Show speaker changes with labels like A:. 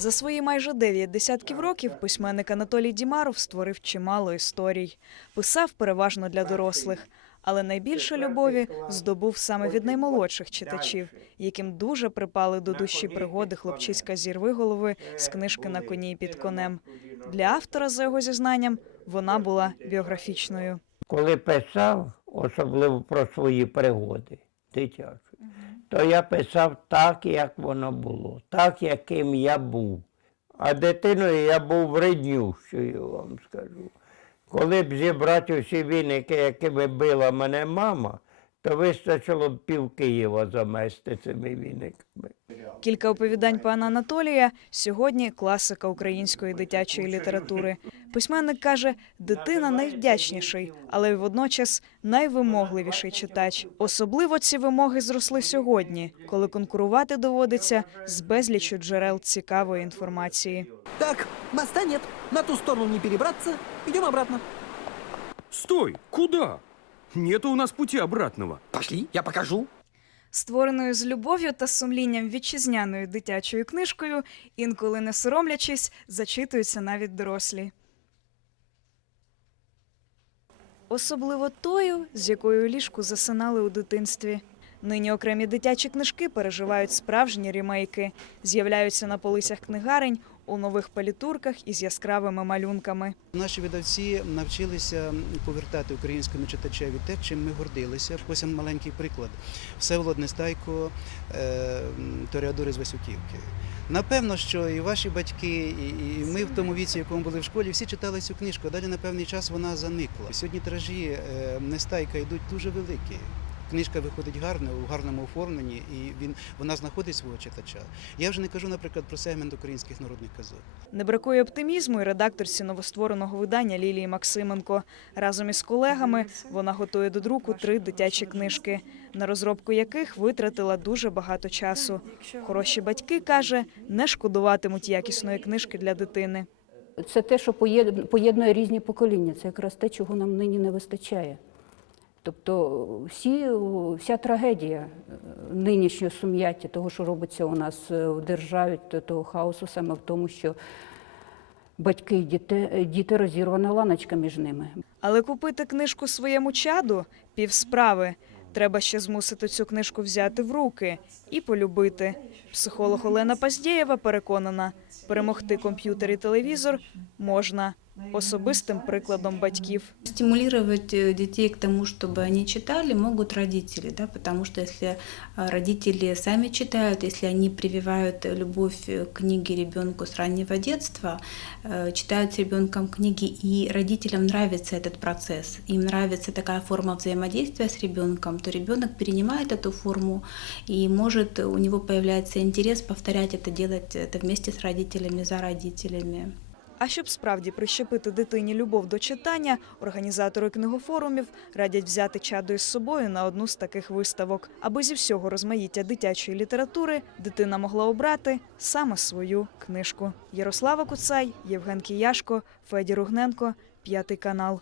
A: За свої майже дев'ять десятків років письменник Анатолій Дімаров створив чимало історій. Писав переважно для дорослих, але найбільше любові здобув саме від наймолодших читачів, яким дуже припали до душі пригоди хлопчиська з голови з книжки на коні під конем. Для автора, за його зізнанням, вона була біографічною.
B: Коли писав, особливо про свої пригоди дитячі, то я писав так, як воно було, так, яким я був. А дитиною я був вреднющою, вам скажу. Коли б зібрати усі віники, якими била мене мама, то вистачило б пів Києва замести цими віниками.
A: Кілька оповідань пана Анатолія сьогодні класика української дитячої літератури. Письменник каже, дитина найвдячніший, але й водночас найвимогливіший читач. Особливо ці вимоги зросли сьогодні, коли конкурувати доводиться з безліччю джерел цікавої інформації.
C: Так, моста нет. На ту сторону не перебраться. Идем обратно.
D: Стой! Куда? Нету у нас пути обратного.
C: Пошли, я покажу.
A: Створеною з любов'ю та сумлінням вітчизняною дитячою книжкою, інколи не соромлячись, зачитуються навіть дорослі. Особливо тою, з якою ліжку засинали у дитинстві. Нині окремі дитячі книжки переживають справжні рімейки, з'являються на полицях книгарень у нових палітурках із яскравими малюнками.
E: Наші видавці навчилися повертати українському читачеві те, чим ми гордилися. Ось маленький приклад. Всеволод Нестайко, е, Тореадори з Васюківки. Напевно, що і ваші батьки, і, ми в тому віці, в якому були в школі, всі читали цю книжку. Далі на певний час вона заникла. Сьогодні тиражі е, Нестайка йдуть дуже великі. Книжка виходить гарно, у гарному оформленні, і він вона знаходить свого читача. Я вже не кажу, наприклад, про сегмент українських народних казок.
A: Не бракує оптимізму і редакторці новоствореного видання Лілії Максименко. Разом із колегами вона готує до друку три дитячі книжки, на розробку яких витратила дуже багато часу. Хороші батьки каже, не шкодуватимуть якісної книжки для дитини.
F: Це те, що поєд- поєднує різні покоління. Це якраз те, чого нам нині не вистачає. Тобто всі, вся трагедія е, нинішнього сум'яття, того, що робиться у нас е, в державі, то- того хаосу, саме в тому, що батьки і діти, діти розірвана ланочка між ними.
A: Але купити книжку своєму чаду півсправи. Треба ще змусити цю книжку взяти в руки і полюбити. Психолог Олена Паздєєва переконана, перемогти комп'ютер і телевізор можна особистим прикладом батьків.
G: Стимулировать э, детей к тому, чтобы они читали, могут родители, да, потому что если а, родители сами читают, если они прививают любовь э, к книге ребенку с раннего детства, э, читают с ребенком книги, и родителям нравится этот процесс, им нравится такая форма взаимодействия с ребенком, то ребенок перенимает эту форму и может у него появляется интерес повторять это, делать это вместе с родителями, за родителями.
A: А щоб справді прищепити дитині любов до читання, організатори книгофорумів радять взяти чадо із собою на одну з таких виставок, аби зі всього розмаїття дитячої літератури дитина могла обрати саме свою книжку. Ярослава Куцай, Євген Кіяшко, Федір Угненко, п'ятий канал.